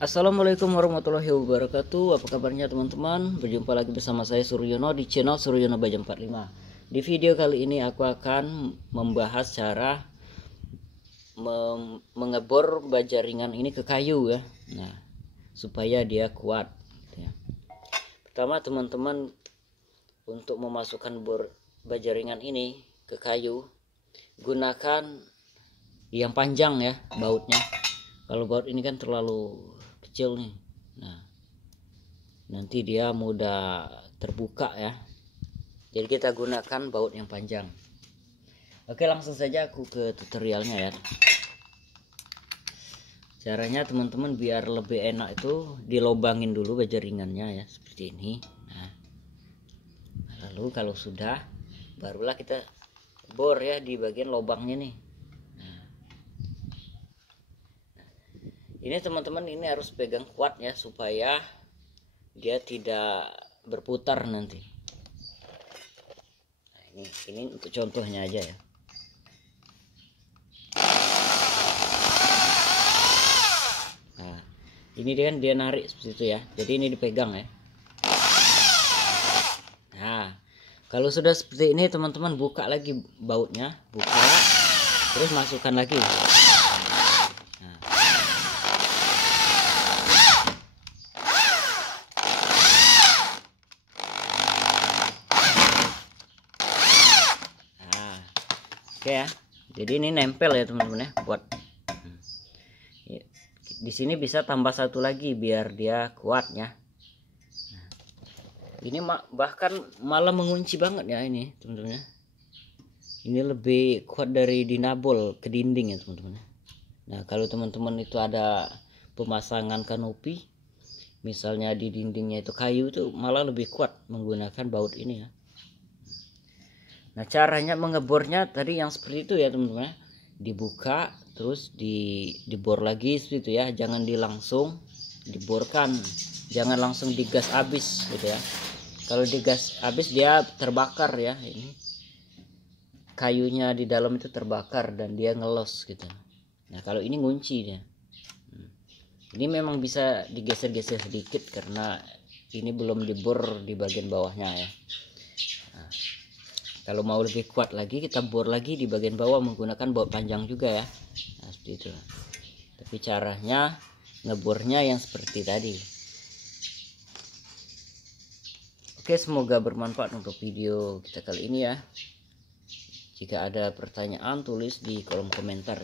Assalamualaikum warahmatullahi wabarakatuh. Apa kabarnya teman-teman? Berjumpa lagi bersama saya Suryono di channel Suryono Baja 45. Di video kali ini aku akan membahas cara mengebor baja ringan ini ke kayu ya. Nah, supaya dia kuat ya. Pertama teman-teman, untuk memasukkan baja ringan ini ke kayu, gunakan yang panjang ya bautnya. Kalau baut ini kan terlalu kecil nih, nah nanti dia mudah terbuka ya, jadi kita gunakan baut yang panjang. Oke, langsung saja aku ke tutorialnya ya. Caranya teman-teman biar lebih enak itu dilobangin dulu baja ringannya ya, seperti ini. Nah, lalu kalau sudah, barulah kita bor ya di bagian lobangnya nih. Ini teman-teman, ini harus pegang kuat ya supaya dia tidak berputar nanti. Nah, ini untuk contohnya aja ya. Nah, ini dia narik seperti itu ya. Jadi ini dipegang ya. Nah, kalau sudah seperti ini teman-teman, buka lagi bautnya, buka, terus masukkan lagi. Oke ya, jadi ini nempel ya teman-teman ya, buat di sini bisa tambah satu lagi biar dia kuat ya. Nah, ini bahkan malah mengunci banget ya ini teman-teman ya. Ini lebih kuat dari dinabol ke dinding ya teman-teman. Nah, kalau teman-teman itu ada pemasangan kanopi, misalnya di dindingnya itu kayu, itu malah lebih kuat menggunakan baut ini ya. Nah, caranya mengebornya tadi yang seperti itu ya teman-teman, dibuka terus dibor lagi seperti itu ya, jangan langsung diborkan, jangan langsung digas habis gitu ya. Kalau digas habis dia terbakar ya, ini kayunya di dalam itu terbakar dan dia ngelos gitu. Nah, kalau ini ngunci dia. Ini memang bisa digeser-geser sedikit karena ini belum dibor di bagian bawahnya ya. Nah, kalau mau lebih kuat lagi, kita bor lagi di bagian bawah menggunakan baut panjang juga ya. Nah, seperti itu. Tapi caranya ngebornya yang seperti tadi. Oke, semoga bermanfaat untuk video kita kali ini ya. Jika ada pertanyaan, tulis di kolom komentar.